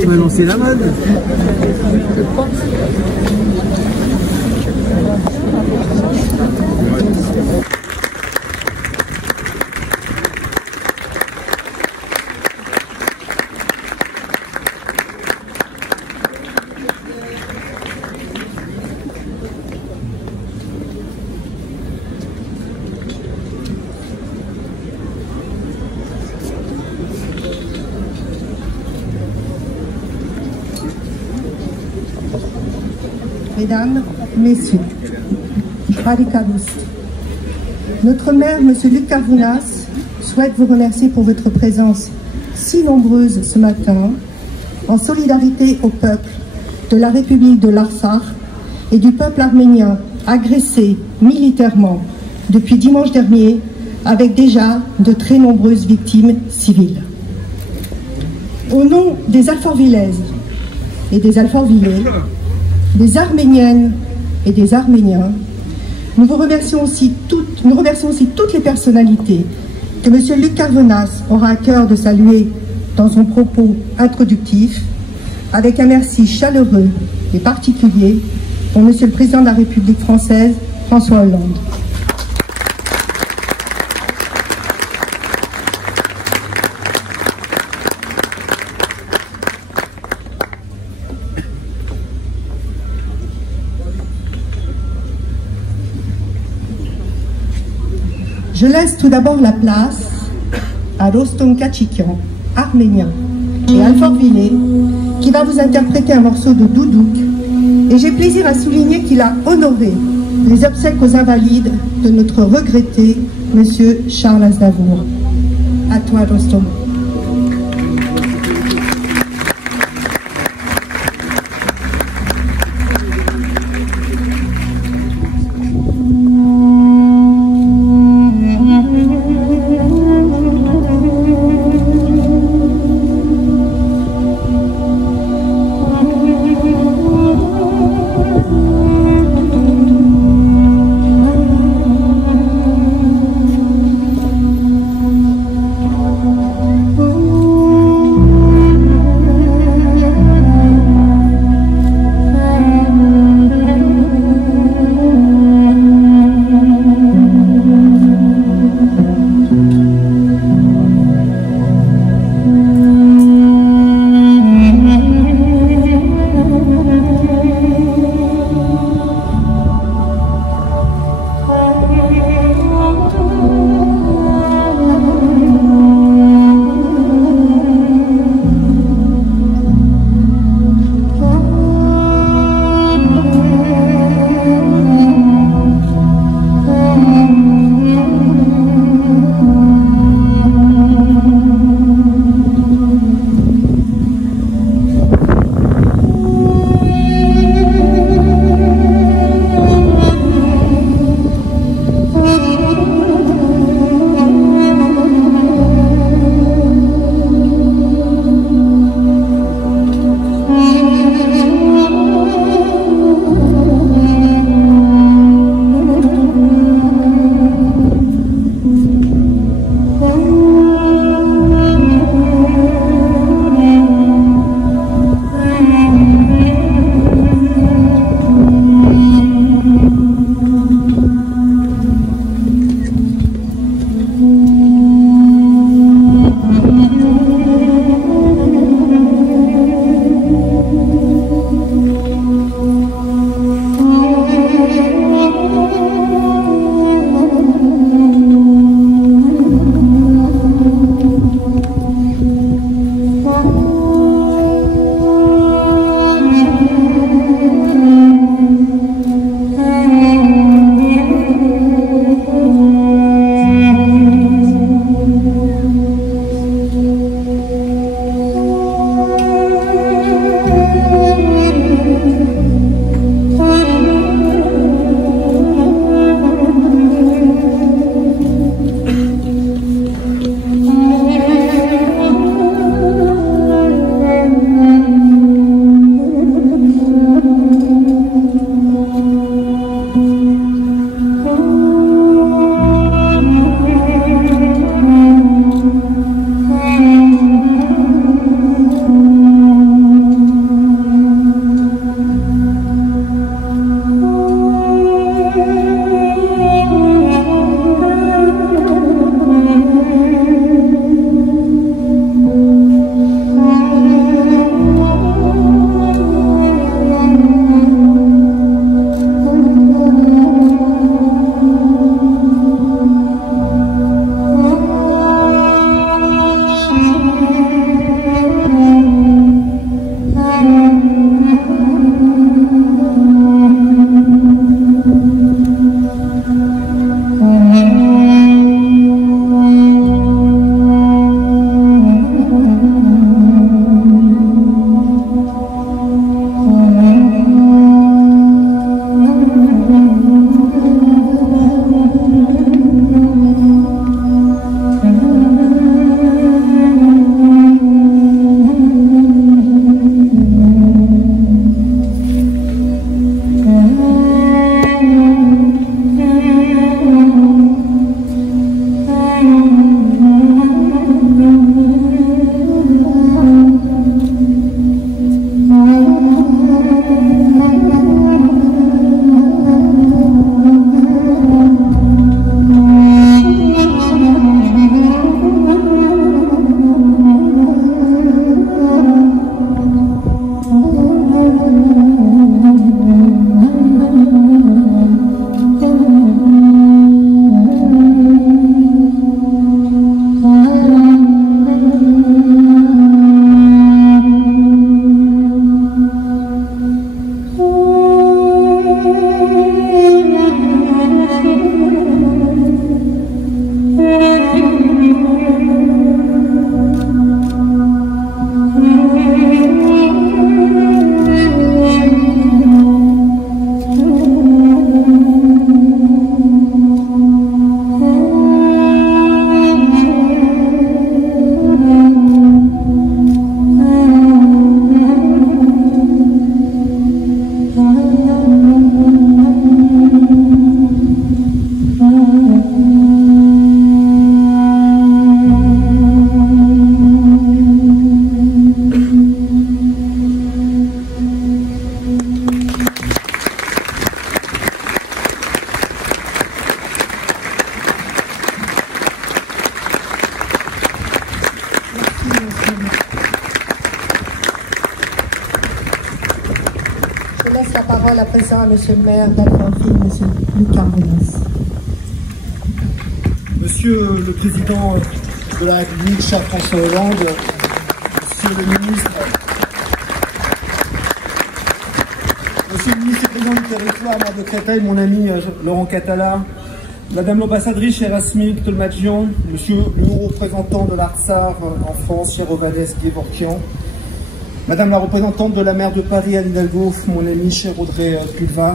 Tu m'as lancé la mode. Mesdames, Messieurs, Baricadus, notre maire, M. Luc Carvounas, souhaite vous remercier pour votre présence si nombreuse ce matin, en solidarité au peuple de la République de l'Artsakh et du peuple arménien agressé militairement depuis dimanche dernier, avec déjà de très nombreuses victimes civiles. Au nom des Alfortvillaises et des Alfortvillais, des Arméniennes et des Arméniens, nous remercions aussi toutes les personnalités que M. Luc Carvounas aura à cœur de saluer dans son propos introductif, avec un merci chaleureux et particulier pour M. le Président de la République française, François Hollande. Je laisse tout d'abord la place à Rostom Kachikian, arménien, et Alfortvillais, qui va vous interpréter un morceau de doudouk. Et j'ai plaisir à souligner qu'il a honoré les obsèques aux invalides de notre regretté Monsieur Charles Aznavour. À toi, Rostom. parole à présent à Monsieur le maire d'Alfortville, Monsieur Luc Carvounas. Monsieur le Président de la République, cher François Hollande, Monsieur le ministre et Président du territoire, maire de Créteil, mon ami Laurent Catala, Madame l'ambassadrice Erasmik Tolmadjian, Monsieur le haut représentant de l'Artsar en France, cher Ovanes Guévorkian, Madame la représentante de la maire de Paris, Anne Hidalgo, mon ami cher Audrey Pulvar,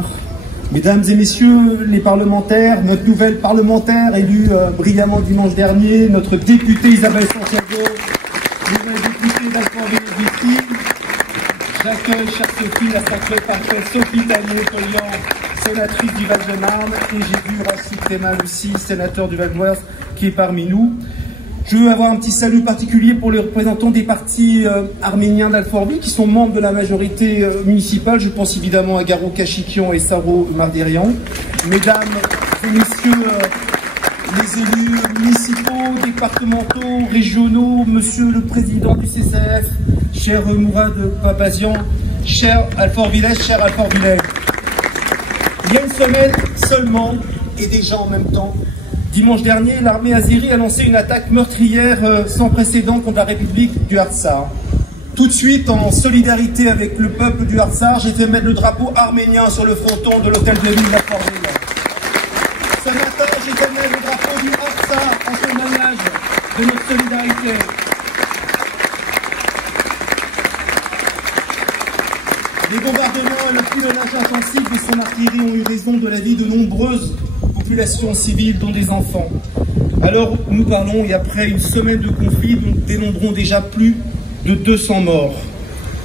Mesdames et Messieurs les parlementaires, notre nouvelle parlementaire élue brillamment dimanche dernier, notre députée Isabelle Santiago, nouvelle députée d'Alfortville-Vitry, j'accueille, chère Sophie, la sacrée parfaite Sophie Tanier-Collian, sénatrice du Val-de-Marne, et j'ai vu Rachid Temal aussi, sénateur du Val-d'Oise, qui est parmi nous. Je veux avoir un petit salut particulier pour les représentants des partis arméniens d'Alfortville qui sont membres de la majorité municipale. Je pense évidemment à Garo Kachikian et Saro Marderian. Mesdames et Messieurs les élus municipaux, départementaux, régionaux, Monsieur le Président du CCF, cher Mourad Papazian, cher Alfortvillais, cher Alfortvillais. Il y a une semaine seulement, et déjà en même temps, dimanche dernier, l'armée azérie a lancé une attaque meurtrière sans précédent contre la République du Artsar. Tout de suite, en solidarité avec le peuple du Artsar, j'ai fait mettre le drapeau arménien sur le fronton de l'hôtel de ville d'Alfortville. Ce matin, j'ai fait mettre le drapeau du Artsar en témoignage de notre solidarité. Les bombardements et le pilonnage intensif de son artillerie ont eu raison de la vie de nombreuses populations civiles, dont des enfants. Alors nous parlons, et après une semaine de conflit, nous dénombrons déjà plus de 200 morts.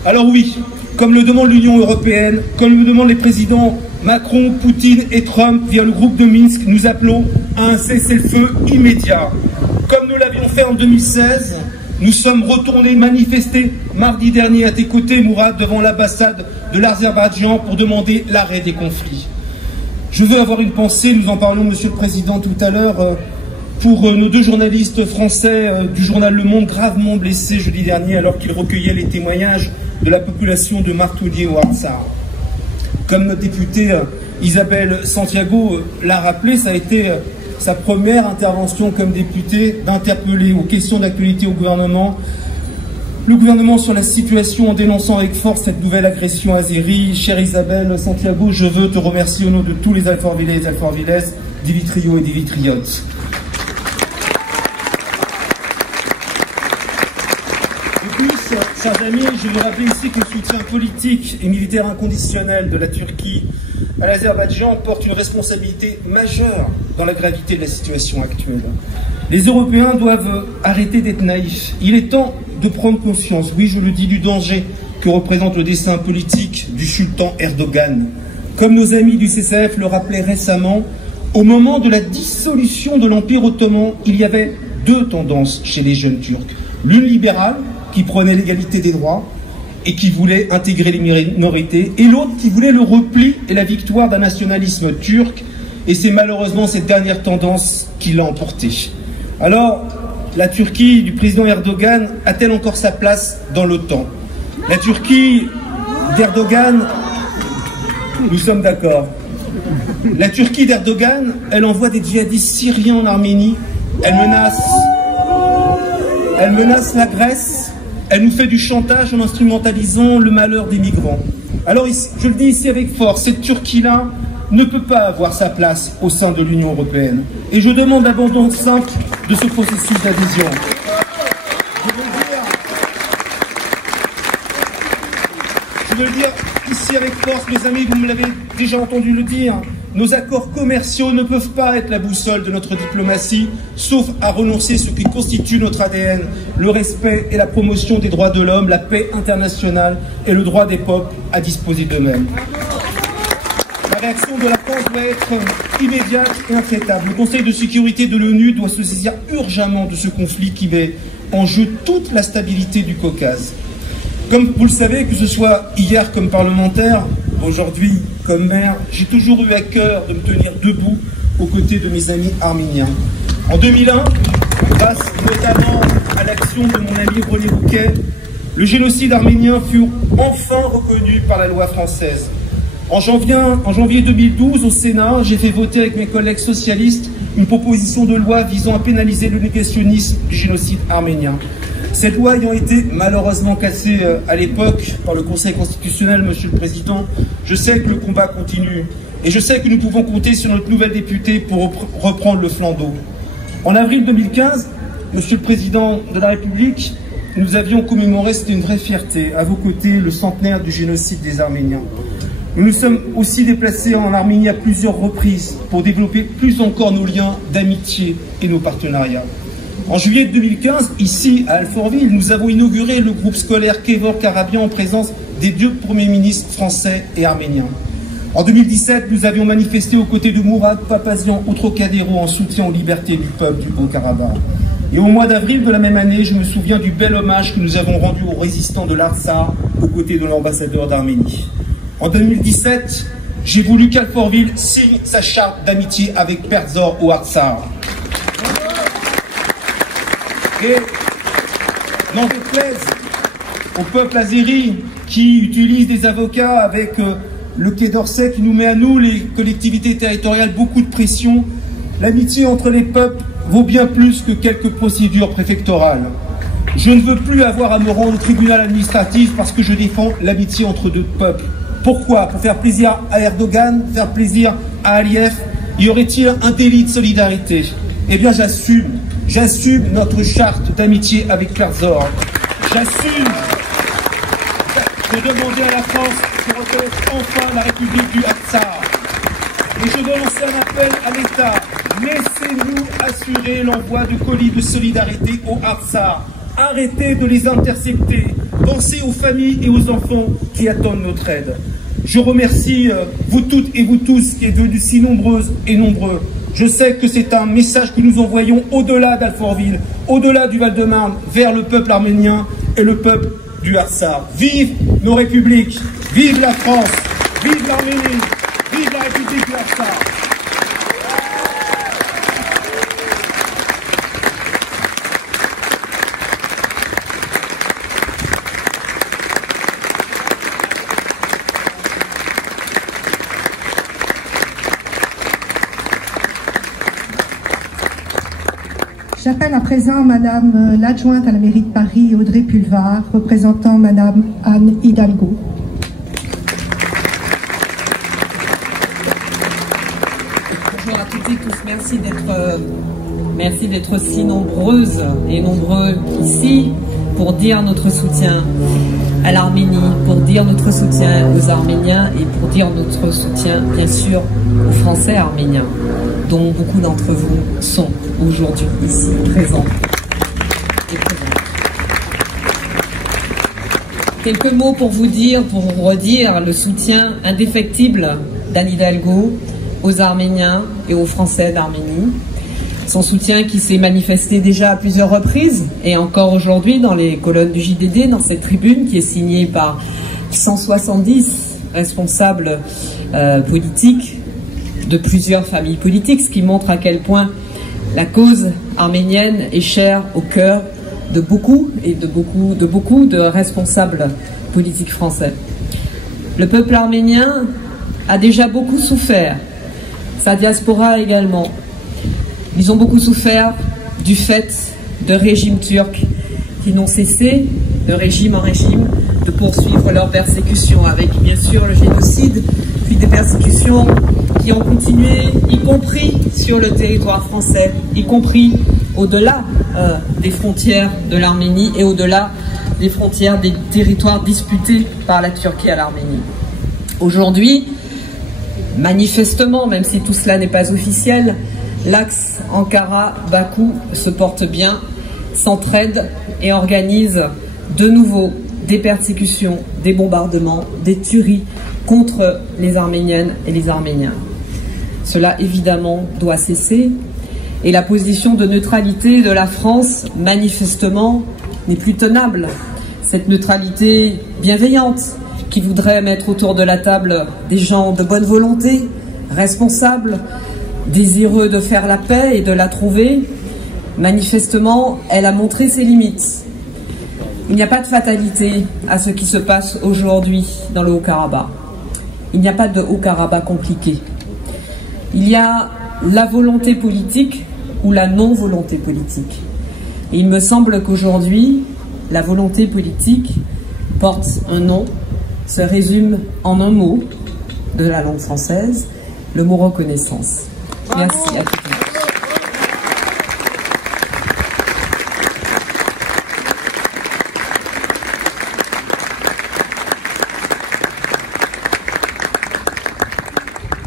Alors oui, comme le demande l'Union européenne, comme le demandent les présidents Macron, Poutine et Trump via le groupe de Minsk, nous appelons à un cessez-le-feu immédiat. Comme nous l'avions fait en 2016, nous sommes retournés manifester mardi dernier à tes côtés, Mourad, devant l'ambassade de l'Azerbaïdjan pour demander l'arrêt des conflits. Je veux avoir une pensée, nous en parlons, Monsieur le Président, tout à l'heure, pour nos deux journalistes français du journal Le Monde, gravement blessés jeudi dernier alors qu'ils recueillaient les témoignages de la population de Martoulier au Artsar. Comme notre députée Isabelle Santiago l'a rappelé, ça a été sa première intervention comme députée d'interpeller aux questions d'actualité au gouvernement, le gouvernement sur la situation en dénonçant avec force cette nouvelle agression azérie. Chère Isabelle Santiago, je veux te remercier au nom de tous les Alfortvillais et Alfortvillaises, des Vitriots et des Vitriotes. De plus, chers amis, je veux rappeler ici que le soutien politique et militaire inconditionnel de la Turquie à l'Azerbaïdjan porte une responsabilité majeure dans la gravité de la situation actuelle. Les Européens doivent arrêter d'être naïfs. Il est temps de prendre conscience, oui je le dis, du danger que représente le dessein politique du sultan Erdogan. Comme nos amis du CCF le rappelaient récemment, au moment de la dissolution de l'Empire ottoman, il y avait deux tendances chez les jeunes Turcs. L'une libérale, qui prenait l'égalité des droits et qui voulait intégrer les minorités, et l'autre qui voulait le repli et la victoire d'un nationalisme turc, et c'est malheureusement cette dernière tendance qui l'a emporté. Alors, la Turquie du président Erdogan a-t-elle encore sa place dans l'OTAN? La Turquie d'Erdogan, nous sommes d'accord. La Turquie d'Erdogan, elle envoie des djihadistes syriens en Arménie, elle menace la Grèce, elle nous fait du chantage en instrumentalisant le malheur des migrants. Alors, je le dis ici avec force, cette Turquie-là ne peut pas avoir sa place au sein de l'Union européenne. Et je demande l'abandon simple de ce processus d'adhésion. Je veux le dire ici avec force, mes amis, vous me l'avez déjà entendu le dire, nos accords commerciaux ne peuvent pas être la boussole de notre diplomatie, sauf à renoncer à ce qui constitue notre ADN, le respect et la promotion des droits de l'homme, la paix internationale et le droit des peuples à disposer d'eux-mêmes. La réaction de la France doit être immédiate et intraitable. Le Conseil de sécurité de l'ONU doit se saisir urgemment de ce conflit qui met en jeu toute la stabilité du Caucase. Comme vous le savez, que ce soit hier comme parlementaire, aujourd'hui comme maire, j'ai toujours eu à cœur de me tenir debout aux côtés de mes amis arméniens. En 2001, grâce notamment à l'action de mon ami René Rouquet, le génocide arménien fut enfin reconnu par la loi française. En janvier 2012, au Sénat, j'ai fait voter avec mes collègues socialistes une proposition de loi visant à pénaliser le négationnisme du génocide arménien. Cette loi ayant été malheureusement cassée à l'époque par le Conseil constitutionnel, Monsieur le Président, je sais que le combat continue et je sais que nous pouvons compter sur notre nouvelle députée pour reprendre le flambeau. En avril 2015, Monsieur le Président de la République, nous avions commémoré, c'était une vraie fierté, à vos côtés, le centenaire du génocide des Arméniens. Nous nous sommes aussi déplacés en Arménie à plusieurs reprises pour développer plus encore nos liens d'amitié et nos partenariats. En juillet 2015, ici à Alfortville, nous avons inauguré le groupe scolaire Kevork-Arabian en présence des deux premiers ministres français et arméniens. En 2017, nous avions manifesté aux côtés de Mourad Papazian au Trocadéro en soutien aux libertés du peuple du Haut-Karabakh. Et au mois d'avril de la même année, je me souviens du bel hommage que nous avons rendu aux résistants de l'Artsakh aux côtés de l'ambassadeur d'Arménie. En 2017, j'ai voulu qu'Alfortville signe sa charte d'amitié avec Perdzor au Artsakh. Et n'en déplaise au peuple azéri qui utilise des avocats avec le Quai d'Orsay qui nous met à nous, les collectivités territoriales, beaucoup de pression, l'amitié entre les peuples vaut bien plus que quelques procédures préfectorales. Je ne veux plus avoir à me rendre au tribunal administratif parce que je défends l'amitié entre deux peuples. Pourquoi? Pour faire plaisir à Erdogan, faire plaisir à Aliyev? Y aurait-il un délit de solidarité? Eh bien j'assume notre charte d'amitié avec Perdzor. J'assume de demander à la France de reconnaître enfin la République du Artsakh. Et je veux lancer un appel à l'État. Laissez-nous assurer l'envoi de colis de solidarité au Artsakh. Arrêtez de les intercepter. Pensez aux familles et aux enfants qui attendent notre aide. Je remercie vous toutes et vous tous qui êtes venus si nombreuses et nombreux. Je sais que c'est un message que nous envoyons au-delà d'Alfortville, au-delà du Val-de-Marne, vers le peuple arménien et le peuple du Artsakh. Vive nos républiques, vive la France, vive l'Arménie, vive la République du Artsakh. J'appelle à présent Madame l'adjointe à la mairie de Paris, Audrey Pulvar, représentant Madame Anne Hidalgo. Bonjour à toutes et tous, merci d'être si nombreuses et nombreux ici pour dire notre soutien à l'Arménie, pour dire notre soutien aux Arméniens et pour dire notre soutien bien sûr aux Français arméniens, dont beaucoup d'entre vous sont aujourd'hui ici présents et présentes. Quelques mots pour vous dire, pour vous redire le soutien indéfectible d'Anne Hidalgo aux Arméniens et aux Français d'Arménie. Son soutien qui s'est manifesté déjà à plusieurs reprises et encore aujourd'hui dans les colonnes du JDD, dans cette tribune qui est signée par 170 responsables politiques de plusieurs familles politiques, ce qui montre à quel point la cause arménienne est chère au cœur de beaucoup de responsables politiques français. Le peuple arménien a déjà beaucoup souffert, sa diaspora également. Ils ont beaucoup souffert du fait de régimes turcs qui n'ont cessé, de régime en régime, de poursuivre leurs persécutions, avec bien sûr le génocide, puis des persécutions qui ont continué, y compris sur le territoire français, y compris au-delà des frontières de l'Arménie et au-delà des frontières des territoires disputés par la Turquie à l'Arménie. Aujourd'hui, manifestement, même si tout cela n'est pas officiel, l'axe Ankara-Bakou se porte bien, s'entraide et organise de nouveau des persécutions, des bombardements, des tueries contre les Arméniennes et les Arméniens. Cela évidemment doit cesser et la position de neutralité de la France manifestement n'est plus tenable. Cette neutralité bienveillante qui voudrait mettre autour de la table des gens de bonne volonté, responsables, désireux de faire la paix et de la trouver, manifestement, elle a montré ses limites. Il n'y a pas de fatalité à ce qui se passe aujourd'hui dans le Haut-Karabakh. il n'y a pas de Haut-Karabakh compliqué. Il y a la volonté politique ou la non-volonté politique. Et il me semble qu'aujourd'hui, la volonté politique porte un nom, se résume en un mot de la langue française, le mot reconnaissance. Merci à tous.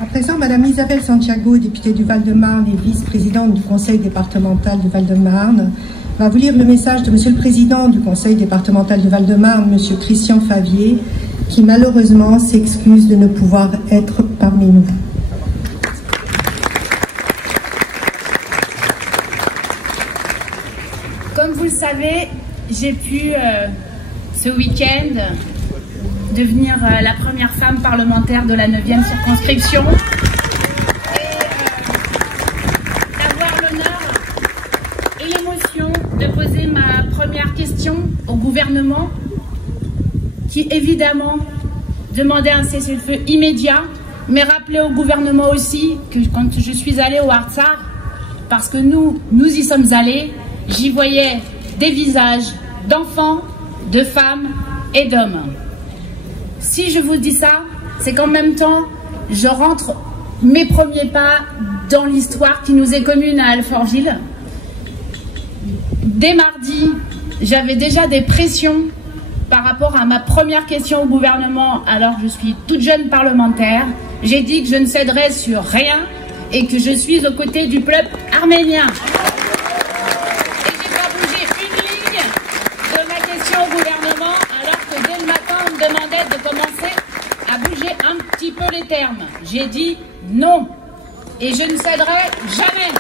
À présent, Madame Isabelle Santiago, députée du Val-de-Marne et vice-présidente du Conseil départemental du Val-de-Marne, va vous lire le message de Monsieur le Président du Conseil départemental du Val-de-Marne, Monsieur Christian Favier, qui malheureusement s'excuse de ne pouvoir être parmi nous. Comme vous le savez, j'ai pu ce week-end devenir la première femme parlementaire de la 9e circonscription et d'avoir l'honneur et l'émotion de poser ma première question au gouvernement qui évidemment demandait un cessez-le-feu immédiat, mais rappelait au gouvernement aussi que quand je suis allée au Artsakh, parce que nous y sommes allés, j'y voyais des visages d'enfants, de femmes et d'hommes. Si je vous dis ça, c'est qu'en même temps, je rentre mes premiers pas dans l'histoire qui nous est commune à Alfortville. Dès mardi, j'avais déjà des pressions par rapport à ma première question au gouvernement, alors que je suis toute jeune parlementaire. J'ai dit que je ne céderais sur rien et que je suis aux côtés du peuple arménien. Et j'ai pas bougé une ligne de ma question au gouvernement, alors que dès le matin, on me demandait de commencer à bouger un petit peu les termes. J'ai dit non. Et je ne céderai jamais.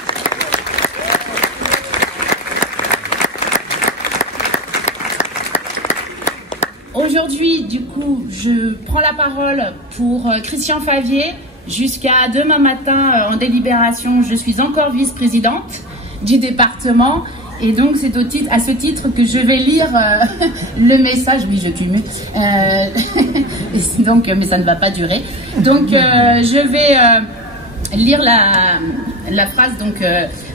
Aujourd'hui, du coup, je prends la parole pour Christian Favier. Jusqu'à demain matin, en délibération, je suis encore vice-présidente du département. Et donc, c'est à ce titre que je vais lire le message. Oui, je cumule. Donc, mais ça ne va pas durer. Donc, je vais lire la phrase, donc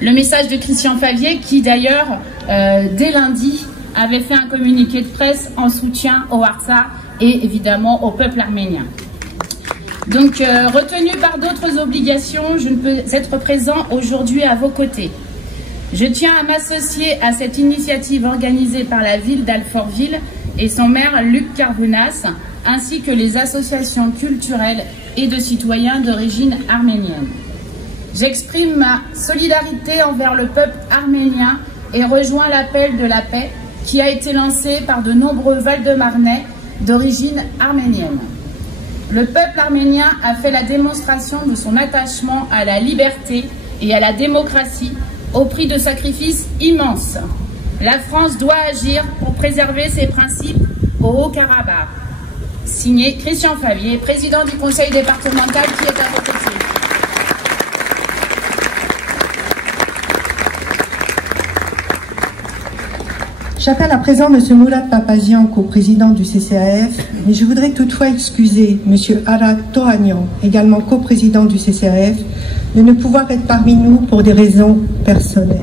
le message de Christian Favier, qui d'ailleurs, dès lundi, avait fait un communiqué de presse en soutien au Artsakh et évidemment au peuple arménien. Donc, retenu par d'autres obligations, je ne peux être présent aujourd'hui à vos côtés. Je tiens à m'associer à cette initiative organisée par la ville d'Alfortville et son maire Luc Carvounas, ainsi que les associations culturelles et de citoyens d'origine arménienne. J'exprime ma solidarité envers le peuple arménien et rejoins l'appel de la paix qui a été lancé par de nombreux Val-de-Marnais d'origine arménienne. Le peuple arménien a fait la démonstration de son attachement à la liberté et à la démocratie au prix de sacrifices immenses. La France doit agir pour préserver ses principes au Haut-Karabakh. Signé Christian Favier, président du conseil départemental qui est à vos côtés. J'appelle à présent M. Mourad Papazian, co-président du CCAF, mais je voudrais toutefois excuser M. Arak Tohanian, également co-président du CCAF, de ne pouvoir être parmi nous pour des raisons personnelles.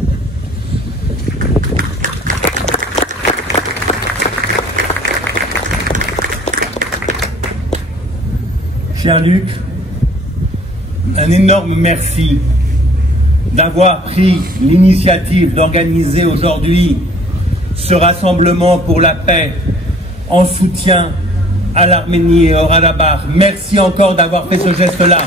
Cher Luc, un énorme merci d'avoir pris l'initiative d'organiser aujourd'hui ce rassemblement pour la paix en soutien à l'Arménie et au Haut-Karabakh. Merci encore d'avoir fait ce geste-là.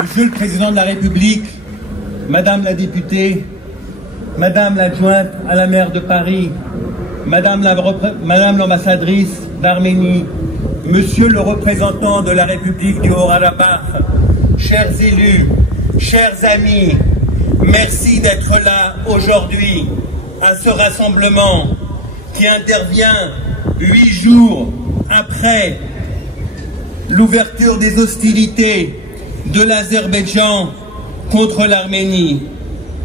Monsieur le Président de la République, Madame la députée, Madame l'adjointe à la maire de Paris, Madame l'ambassadrice d'Arménie, Monsieur le représentant de la République du Haut-Karabakh, chers élus, chers amis, merci d'être là aujourd'hui à ce rassemblement qui intervient 8 jours après l'ouverture des hostilités de l'Azerbaïdjan contre l'Arménie.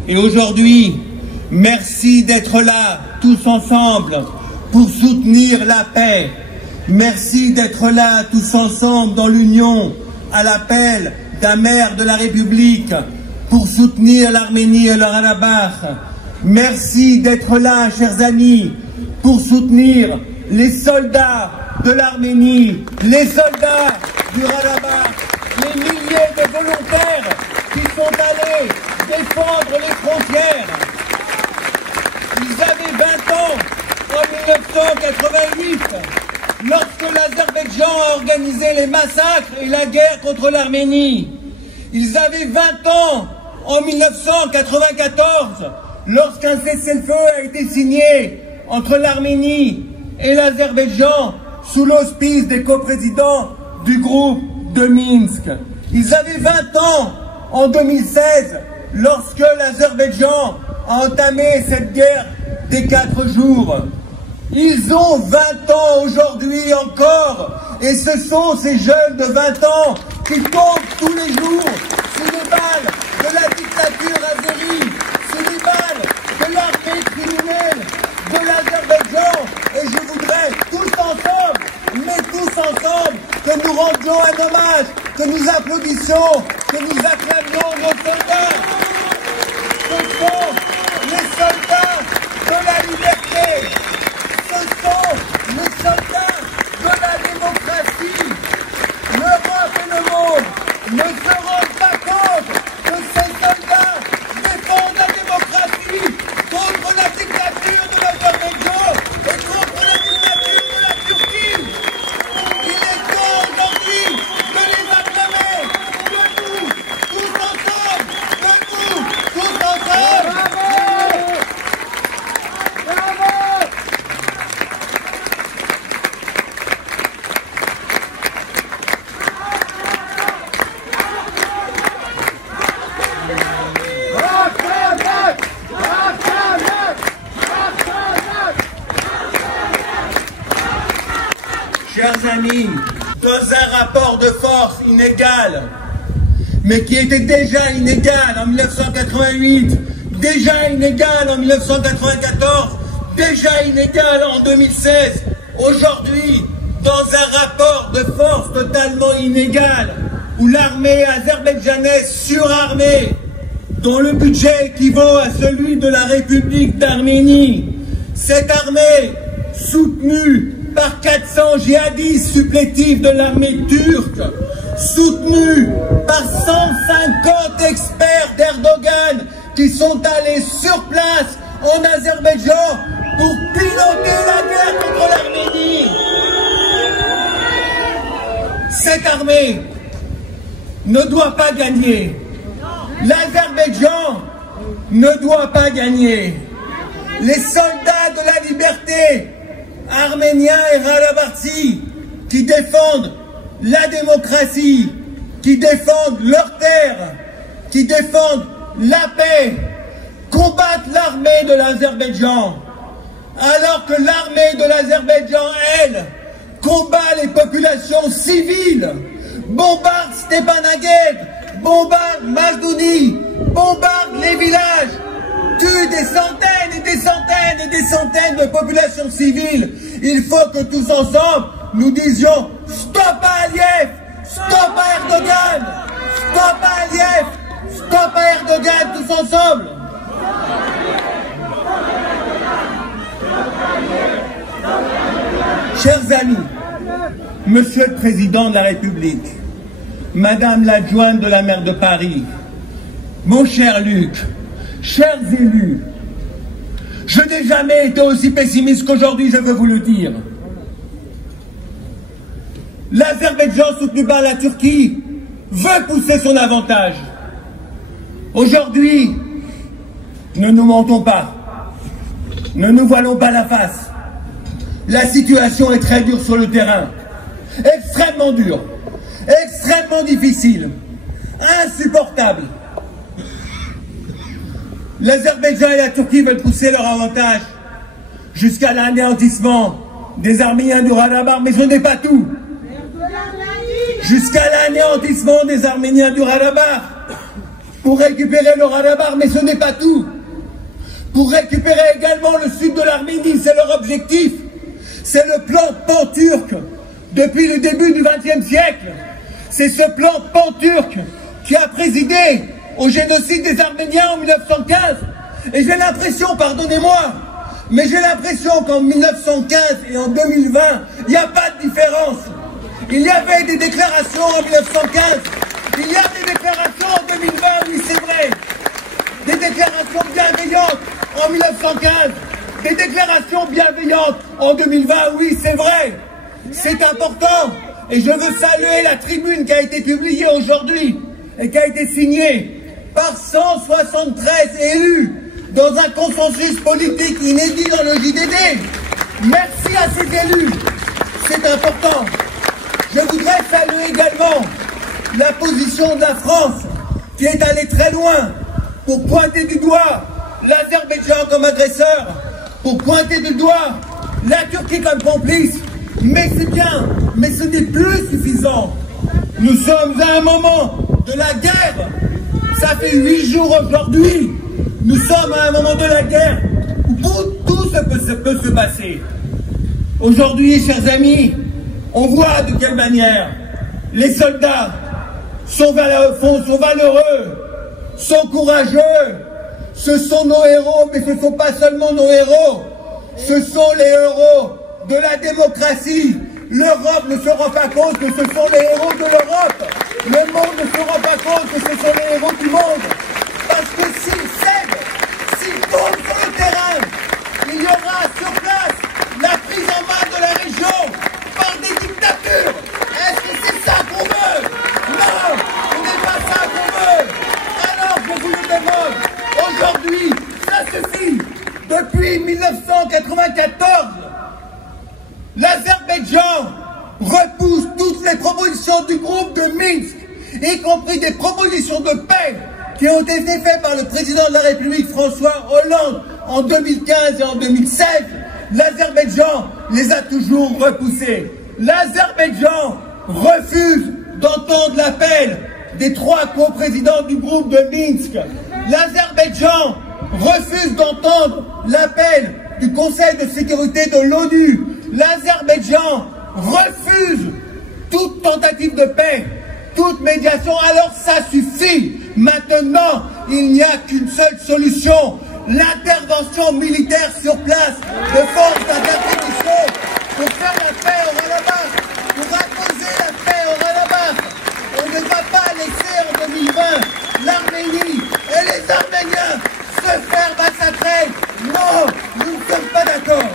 Et aujourd'hui, Merci d'être là, tous ensemble, pour soutenir la paix. Merci d'être là, tous ensemble, dans l'union, à l'appel d'un maire de la République, pour soutenir l'Arménie et le Haut-Karabakh. Merci d'être là, chers amis, pour soutenir les soldats de l'Arménie, les soldats du Haut-Karabakh, les milliers de volontaires qui sont allés défendre les frontières. Ils avaient 20 ans en 1988, lorsque l'Azerbaïdjan a organisé les massacres et la guerre contre l'Arménie. Ils avaient 20 ans en 1994, lorsqu'un cessez-le-feu a été signé entre l'Arménie et l'Azerbaïdjan sous l'auspice des coprésidents du groupe de Minsk. Ils avaient 20 ans en 2016, lorsque l'Azerbaïdjan a entamé cette guerre des 4 jours. Ils ont 20 ans aujourd'hui encore, et ce sont ces jeunes de 20 ans qui tombent tous les jours sous les balles de la dictature azérie, sous les balles de l'armée criminelle de l'Azerbaïdjan. Et je voudrais tous ensemble, mais tous ensemble, que nous rendions un hommage, que nous applaudissions, que nous acclamions nos soldats. Ce sont les soldats de la liberté. Ce sont les soldats de la démocratie. L'Europe et le monde ne se rendent pas compte que ces soldats défendent la démocratie contre la dictature de l'Azerbaïdjan et contre la dictature de la Turquie. Il est temps aujourd'hui de les acclamer, debout, tous ensemble, debout, tous ensemble. Chers amis, dans un rapport de force inégal, mais qui était déjà inégal en 1988, déjà inégal en 1994, déjà inégal en 2016, aujourd'hui, dans un rapport de force totalement inégal, où l'armée azerbaïdjanaise surarmée, dont le budget équivaut à celui de la République d'Arménie, cette armée soutenue par 400 djihadistes supplétifs de l'armée turque, soutenus par 150 experts d'Erdogan qui sont allés sur place en Azerbaïdjan pour piloter la guerre contre l'Arménie. Cette armée ne doit pas gagner. L'Azerbaïdjan ne doit pas gagner. Les soldats de la liberté arméniens et Haut-Karabakh qui défendent la démocratie, qui défendent leurs terres, qui défendent la paix, combattent l'armée de l'Azerbaïdjan, alors que l'armée de l'Azerbaïdjan, elle, combat les populations civiles, bombarde Stepanakert, bombarde Mazdouni, bombarde les villages, tue des centaines et des centaines et des centaines de populations civiles. Il faut que tous ensemble, nous disions stop à Aliyev, stop à Erdogan, stop à Aliyev, stop à Erdogan, tous ensemble. Chers amis, Monsieur le Président de la République, Madame l'adjointe de la maire de Paris, mon cher Luc, chers élus, je n'ai jamais été aussi pessimiste qu'aujourd'hui, je veux vous le dire. L'Azerbaïdjan, soutenu par la Turquie, veut pousser son avantage. Aujourd'hui, ne nous mentons pas, ne nous voilons pas la face. La situation est très dure sur le terrain, extrêmement dure, extrêmement difficile, insupportable. L'Azerbaïdjan et la Turquie veulent pousser leur avantage jusqu'à l'anéantissement des Arméniens du Haut-Karabakh, mais ce n'est pas tout. Jusqu'à l'anéantissement des Arméniens du Haut-Karabakh pour récupérer le Haut-Karabakh, mais ce n'est pas tout. pour récupérer également le sud de l'Arménie. C'est leur objectif. C'est le plan pan-turc depuis le début du XXe siècle. C'est ce plan pan-turc qui a présidé au génocide des Arméniens en 1915. Et j'ai l'impression, pardonnez-moi, mais j'ai l'impression qu'en 1915 et en 2020, il n'y a pas de différence. Il y avait des déclarations en 1915, il y a des déclarations en 2020, oui c'est vrai. Des déclarations bienveillantes en 1915, des déclarations bienveillantes en 2020, oui c'est vrai. C'est important. Et je veux saluer la tribune qui a été publiée aujourd'hui et qui a été signée par 173 élus dans un consensus politique inédit dans le JDD. Merci à ces élus. C'est important. Je voudrais saluer également la position de la France qui est allée très loin pour pointer du doigt l'Azerbaïdjan comme agresseur, pour pointer du doigt la Turquie comme complice. Mais c'est bien, mais ce n'est plus suffisant. Nous sommes à un moment de la guerre. Ça fait 8 jours aujourd'hui. Nous sommes à un moment de la guerre où tout peut se passer. Aujourd'hui, chers amis, on voit de quelle manière les soldats sont valeureux, sont courageux. Ce sont nos héros, mais ce ne sont pas seulement nos héros. Ce sont les héros de la démocratie. L'Europe ne se rend pas compte que ce sont les héros de l'Europe. Le monde ne se rend pas compte que ce sont les héros du monde. Parce que s'ils cèdent, s'ils tombent sur le terrain, il y aura sur place la prise en main de la région par des dictatures. Est-ce que c'est ça qu'on veut? Non, ce n'est pas ça qu'on veut. Alors je vous le demande, aujourd'hui, ça suffit. Depuis 1994, l'Azerbaïdjan repousse toutes les propositions du groupe de Minsk, y compris des propositions de paix qui ont été faites par le président de la République François Hollande en 2015 et en 2016. L'Azerbaïdjan les a toujours repoussées. L'Azerbaïdjan refuse d'entendre l'appel des 3 co-présidents du groupe de Minsk. L'Azerbaïdjan refuse d'entendre l'appel du Conseil de sécurité de l'ONU. L'Azerbaïdjan refuse toute tentative de paix, toute médiation. Alors ça suffit. Maintenant, il n'y a qu'une seule solution. L'intervention militaire sur place de forces d'intervention pour faire la paix au Haut-Karabakh, pour imposer la paix au Haut-Karabakh. On ne va pas laisser en 2020 l'Arménie et les Arméniens se faire massacrer. Non, nous ne sommes pas d'accord.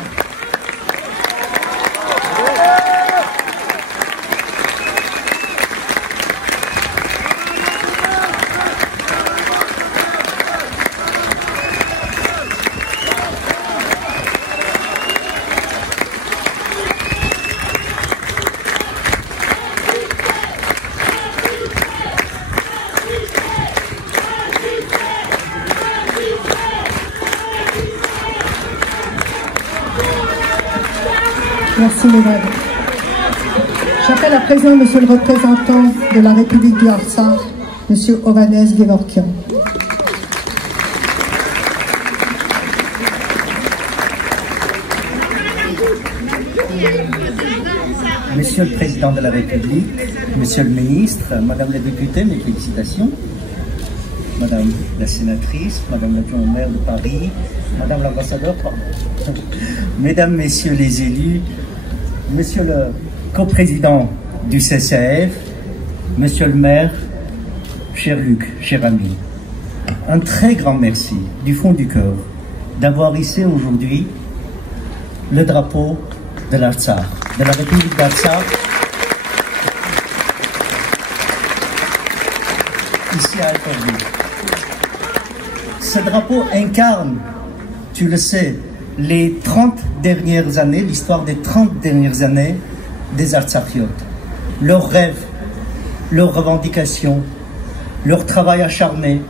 Merci, mesdames. J'appelle à présent monsieur le représentant de la République du Artsakh, monsieur Ovanes Gevorkian. Monsieur le Président de la République, Monsieur le Ministre, Madame la députée, mes félicitations. Madame la sénatrice, Madame l'adjointe au maire de Paris, Madame l'ambassadeur, pardon. Mesdames, Messieurs les élus, Monsieur le coprésident du CCAF, Monsieur le maire, cher Luc, cher ami, un très grand merci du fond du cœur d'avoir hissé aujourd'hui le drapeau de l'Artsakh, de la République d'Artsakh, ici à Alfortville. Ce drapeau incarne, tu le sais, les 30 dernières années, l'histoire des 30 dernières années des Artsakiotes. Leurs rêves, leurs revendications, leur travail acharné,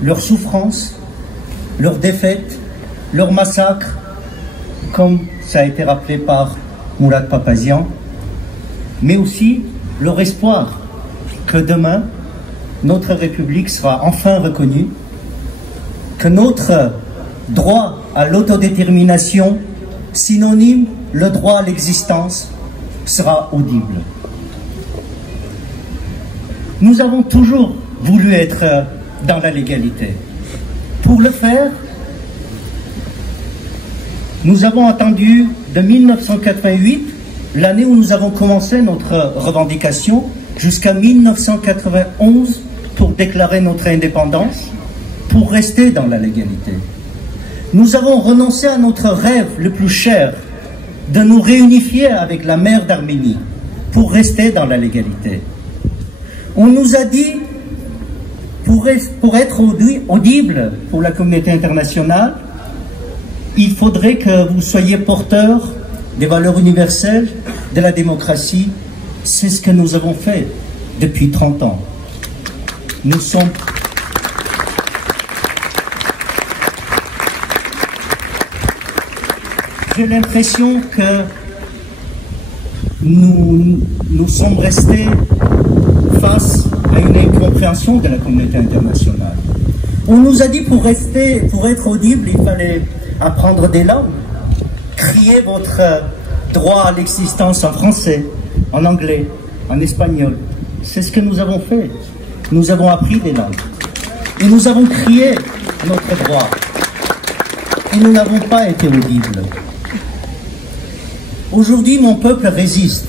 leurs souffrances, leurs défaites, leurs massacres, comme ça a été rappelé par Mourad Papazian, mais aussi leur espoir que demain, notre République sera enfin reconnue, que notre droit à l'autodétermination, synonyme, le droit à l'existence, sera audible. Nous avons toujours voulu être dans la légalité. Pour le faire, nous avons attendu de 1988, l'année où nous avons commencé notre revendication, jusqu'à 1991 pour déclarer notre indépendance, pour rester dans la légalité. Nous avons renoncé à notre rêve le plus cher, de nous réunifier avec la mère d'Arménie, pour rester dans la légalité. On nous a dit, pour être audible pour la communauté internationale, il faudrait que vous soyez porteurs des valeurs universelles, de la démocratie. C'est ce que nous avons fait depuis 30 ans. Nous sommes... J'ai l'impression que nous sommes restés face à une incompréhension de la communauté internationale. On nous a dit pour être audible, il fallait apprendre des langues, crier votre droit à l'existence en français, en anglais, en espagnol. C'est ce que nous avons fait. Nous avons appris des langues. Et nous avons crié notre droit. Et nous n'avons pas été audibles. Aujourd'hui, mon peuple résiste.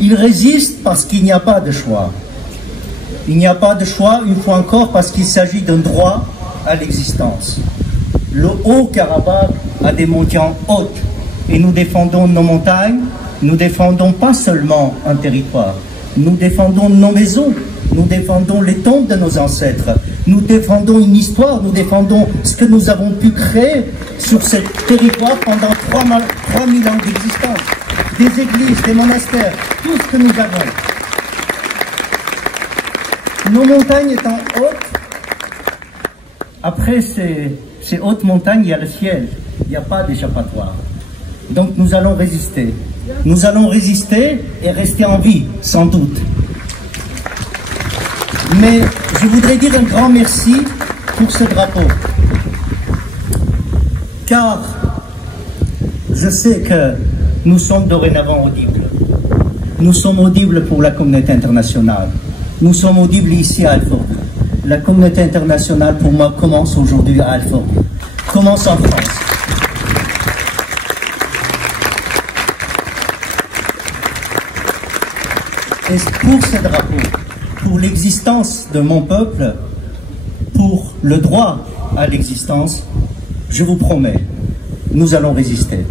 Il résiste parce qu'il n'y a pas de choix. Il n'y a pas de choix, une fois encore, parce qu'il s'agit d'un droit à l'existence. Le Haut-Karabakh a des montagnes hautes et nous défendons nos montagnes. Nous défendons pas seulement un territoire. Nous défendons nos maisons. Nous défendons les tombes de nos ancêtres. Nous défendons une histoire. Nous défendons ce que nous avons pu créer sur ce territoire pendant 3000 ans d'existence. Des églises, des monastères, tout ce que nous avons. Nos montagnes étant hautes, après ces hautes montagnes, il y a le ciel. Il n'y a pas d'échappatoire. Donc nous allons résister. Nous allons résister et rester en vie, sans doute. Mais je voudrais dire un grand merci pour ce drapeau. Car je sais que nous sommes dorénavant audibles. Nous sommes audibles pour la communauté internationale. Nous sommes audibles ici à Alfortville. La communauté internationale, pour moi, commence aujourd'hui à Alfortville. Commence en France. Et pour ce drapeau, pour l'existence de mon peuple, pour le droit à l'existence, je vous promets, nous allons résister.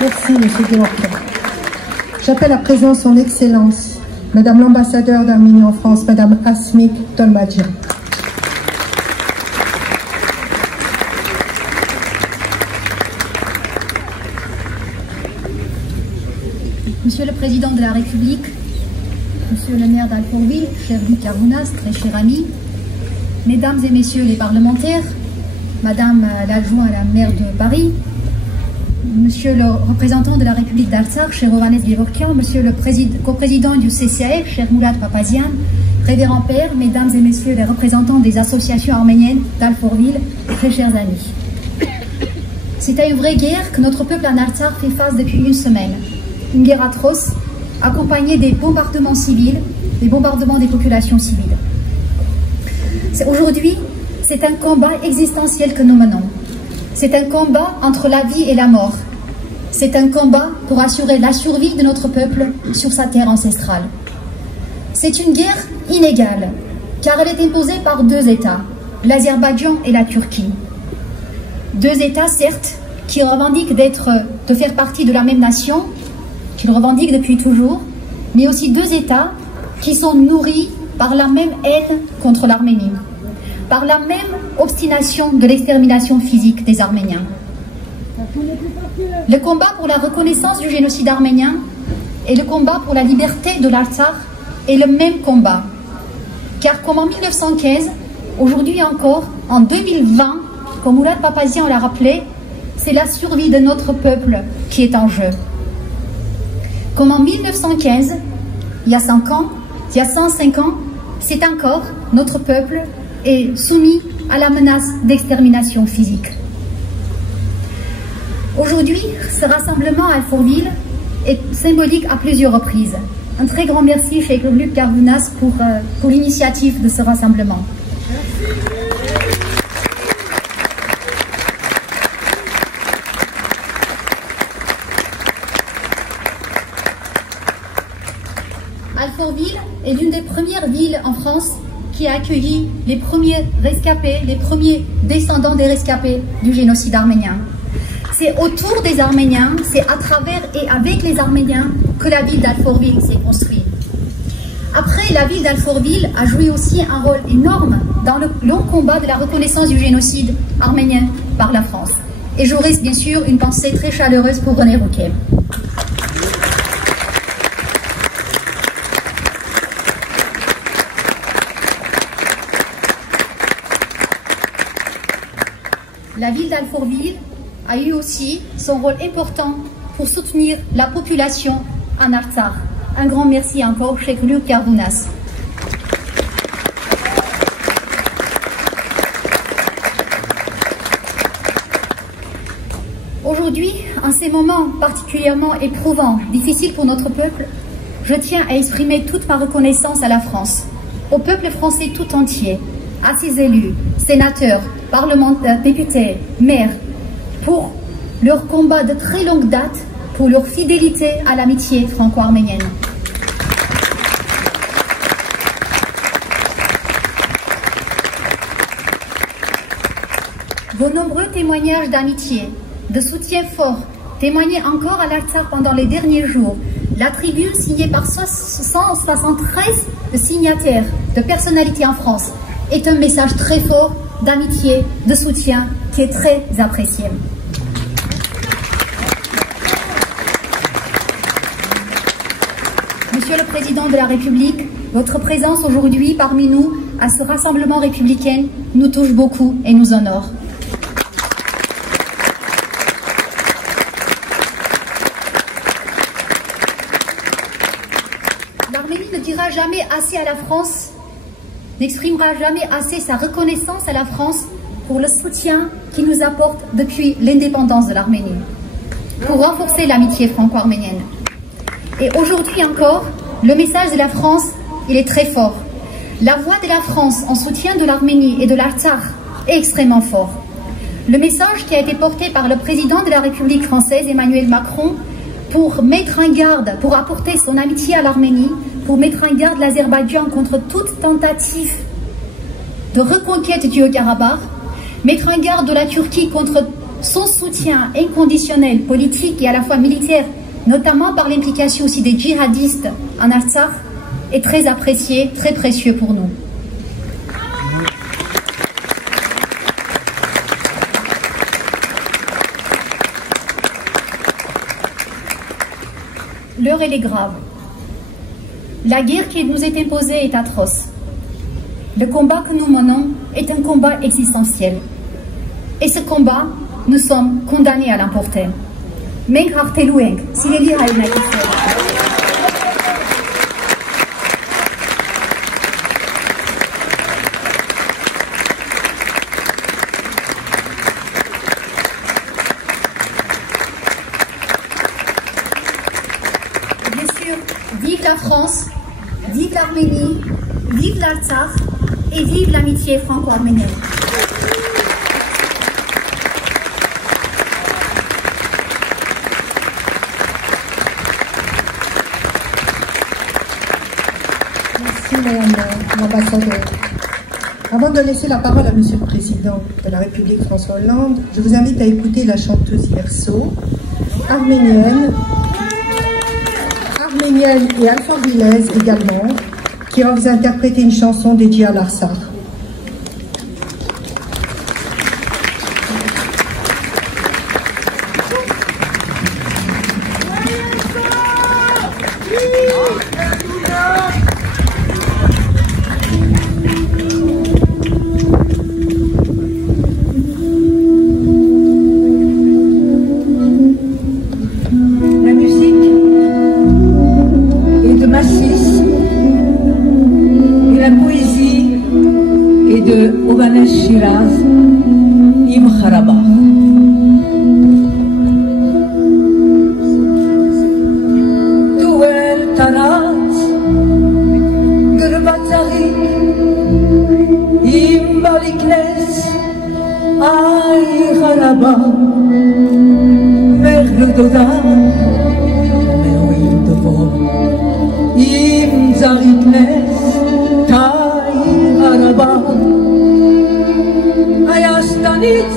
Merci, Monsieur Gevorkian. J'appelle à présent son Excellence, Madame l'ambassadeur d'Arménie en France, Madame Asmik Tolmadjian. Monsieur le Président de la République, Monsieur le maire d'Alfortville, cher Luc Arvounas, très cher ami, Mesdames et Messieurs les parlementaires, Madame l'adjoint à la maire de Paris, Monsieur le représentant de la République d'Artsakh, cher Hovhannes Gevorkian, Monsieur le coprésident du CCAF, cher Moulad Papazian, Révérend Père, Mesdames et Messieurs les représentants des associations arméniennes d'Alfortville, très chers amis. C'est à une vraie guerre que notre peuple en Artsakh fait face depuis une semaine. Une guerre atroce, accompagnée des bombardements civils, des bombardements des populations civiles. Aujourd'hui, c'est un combat existentiel que nous menons. C'est un combat entre la vie et la mort. C'est un combat pour assurer la survie de notre peuple sur sa terre ancestrale. C'est une guerre inégale, car elle est imposée par deux États, l'Azerbaïdjan et la Turquie. Deux États, certes, qui revendiquent de faire partie de la même nation, qu'ils revendiquent depuis toujours, mais aussi deux États qui sont nourris par la même haine contre l'Arménie, par la même obstination de l'extermination physique des Arméniens. Le combat pour la reconnaissance du génocide arménien et le combat pour la liberté de l'Artsakh est le même combat. Car comme en 1915, aujourd'hui encore, en 2020, comme Mourad Papazian l'a rappelé, c'est la survie de notre peuple qui est en jeu. Comme en 1915, il y a 5 ans, il y a 105 ans, c'est encore notre peuple est soumis à la menace d'extermination physique. Aujourd'hui, ce rassemblement à Alfortville est symbolique à plusieurs reprises. Un très grand merci, Cheikh Luc Carvounas, pour l'initiative de ce rassemblement. Alfortville est l'une des premières villes en France qui a accueilli les premiers rescapés, les premiers descendants des rescapés du génocide arménien. C'est autour des Arméniens, c'est à travers et avec les Arméniens que la ville d'Alfortville s'est construite. Après, la ville d'Alfortville a joué aussi un rôle énorme dans le long combat de la reconnaissance du génocide arménien par la France. Et j'aurais bien sûr une pensée très chaleureuse pour René Rouquet. La ville d'Alfortville a eu aussi son rôle important pour soutenir la population en Artsakh. Un grand merci encore, Cheikh Luc Carvounas. Aujourd'hui, en ces moments particulièrement éprouvants, difficiles pour notre peuple, je tiens à exprimer toute ma reconnaissance à la France, au peuple français tout entier, à ses élus, sénateurs, parlementaires, députés, maires, pour leur combat de très longue date, pour leur fidélité à l'amitié franco-arménienne. Vos nombreux témoignages d'amitié, de soutien fort, témoignés encore à l'Artsakh pendant les derniers jours. La tribune signée par 173 signataires de personnalités en France est un message très fort d'amitié, de soutien qui est très apprécié. Monsieur le Président de la République, votre présence aujourd'hui parmi nous à ce rassemblement républicain nous touche beaucoup et nous honore. L'Arménie ne dira jamais assez à la France, n'exprimera jamais assez sa reconnaissance à la France pour le soutien qu'il nous apporte depuis l'indépendance de l'Arménie, pour renforcer l'amitié franco-arménienne. Et aujourd'hui encore, le message de la France, il est très fort. La voix de la France en soutien de l'Arménie et de l'Artsakh est extrêmement fort. Le message qui a été porté par le président de la République française, Emmanuel Macron, pour mettre en garde, pour apporter son amitié à l'Arménie, pour mettre en garde l'Azerbaïdjan contre toute tentative de reconquête du Haut-Karabakh, mettre en garde de la Turquie contre son soutien inconditionnel, politique et à la fois militaire, notamment par l'implication aussi des djihadistes en Artsakh, est très apprécié, très précieux pour nous. L'heure, elle est grave. La guerre qui nous est imposée est atroce. Le combat que nous menons est un combat existentiel. Et ce combat, nous sommes condamnés à l'emporter. Bien sûr, vive la France, vive l'Arménie, vive l'Artsakh et vive l'amitié franco-arménienne. Madame l'ambassadeur. Avant de laisser la parole à Monsieur le Président de la République François Hollande, je vous invite à écouter la chanteuse Verso, arménienne et alfortvillaise également, qui va vous interpréter une chanson dédiée à l'Artsakh. ובנס שירז עם חרבה. תואל תרץ גרבצרי עם בליקנס אי חרבה מגרדודה מאוים דבור עם זריקנס תאי הרבה Ayastanit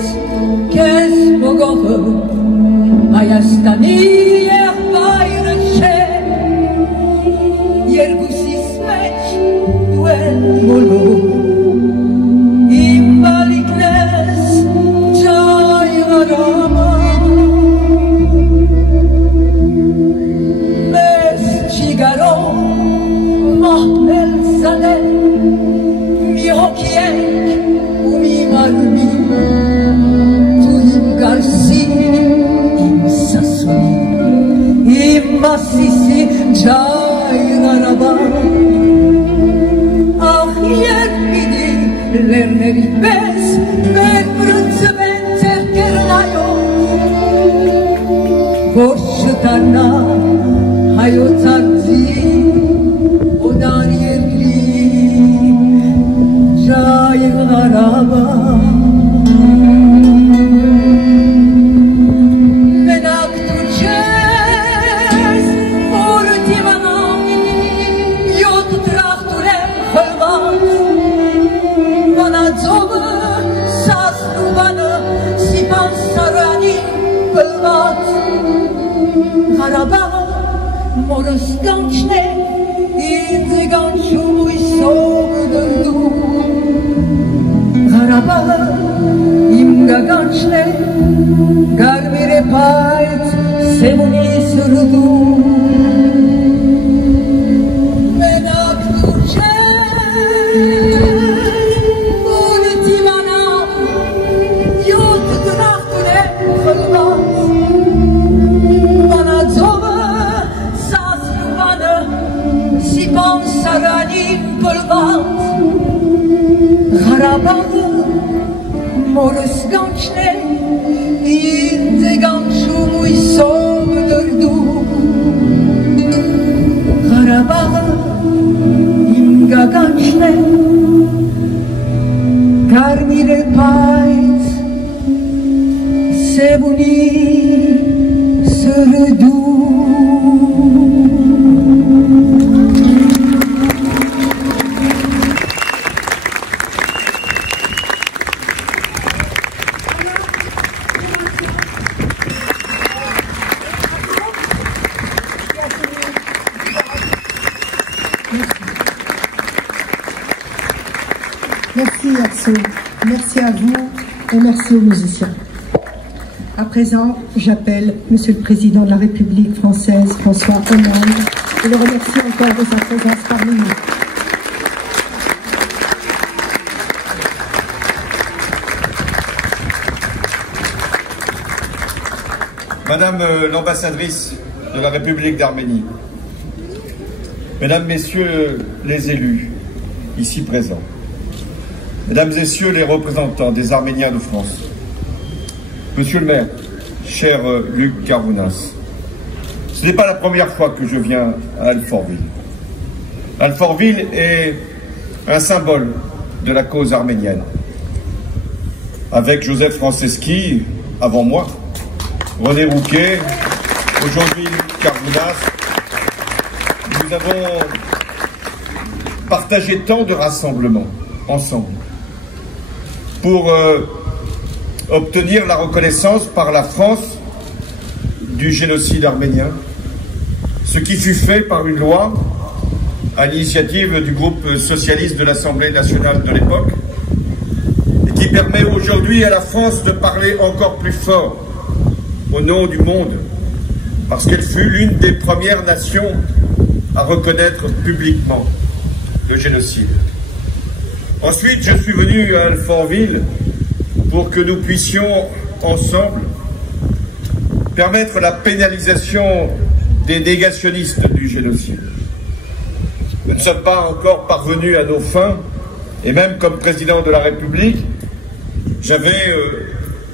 kes bogover Ayastani bayrache Yergusis mech duel molo Imbaliknes jay garama Mes chigaro mahmel sadeh Mihokiek Marmi, tu im garsi, im sasuni, im massisi, jai garaba. Ach, yer midi, lerneri bes, ben brunze benter kernayo. Boşutana, hayotanzi, onar yerli. Jai garaba Menak tuches Ultimana Jod trachturem cholvat Bana zobe Sasnu bana Sipan sarani Pelvat Garaba Moros ganchne Inze ganchu Isobderdu Garaba im gagançle Garmire payt sevuni sürdü Menak durce Ultimana Yut drahtune kılmaz Bana zove Sazlı bana Sipan saranim pılmaz Garaba Morus gançne İnce gançu muy soğudurdu Garaba imga gançne Karmire payt Sevuni sürdü Merci Axel, merci à vous et merci aux musiciens. À présent, j'appelle Monsieur le Président de la République française, François Hollande, et le remercie encore de sa présence parmi nous. Madame l'ambassadrice de la République d'Arménie, Mesdames, Messieurs les élus ici présents, Mesdames et Messieurs les représentants des Arméniens de France, Monsieur le maire, cher Luc Karounas, ce n'est pas la première fois que je viens à Alfortville. Alfortville est un symbole de la cause arménienne. Avec Joseph Franceschi, avant moi, René Rouquet, aujourd'hui Luc Karounas, nous avons partagé tant de rassemblements ensemble pour obtenir la reconnaissance par la France du génocide arménien, ce qui fut fait par une loi à l'initiative du groupe socialiste de l'Assemblée nationale de l'époque et qui permet aujourd'hui à la France de parler encore plus fort au nom du monde, parce qu'elle fut l'une des premières nations à reconnaître publiquement le génocide. Ensuite, je suis venu à Alfortville pour que nous puissions ensemble permettre la pénalisation des négationnistes du génocide. Nous ne sommes pas encore parvenus à nos fins Et même comme président de la République, j'avais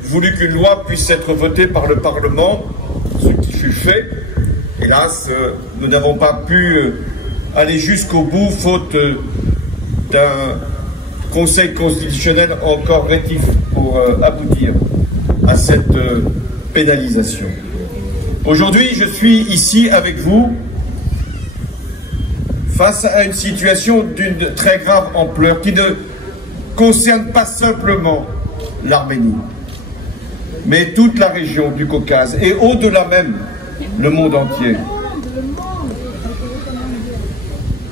voulu qu'une loi puisse être votée par le Parlement, ce qui fut fait. Hélas, nous n'avons pas pu aller jusqu'au bout, faute d'un Conseil constitutionnel encore rétif pour aboutir à cette pénalisation. Aujourd'hui, je suis ici avec vous face à une situation d'une très grave ampleur qui ne concerne pas simplement l'Arménie, mais toute la région du Caucase et au-delà même le monde entier.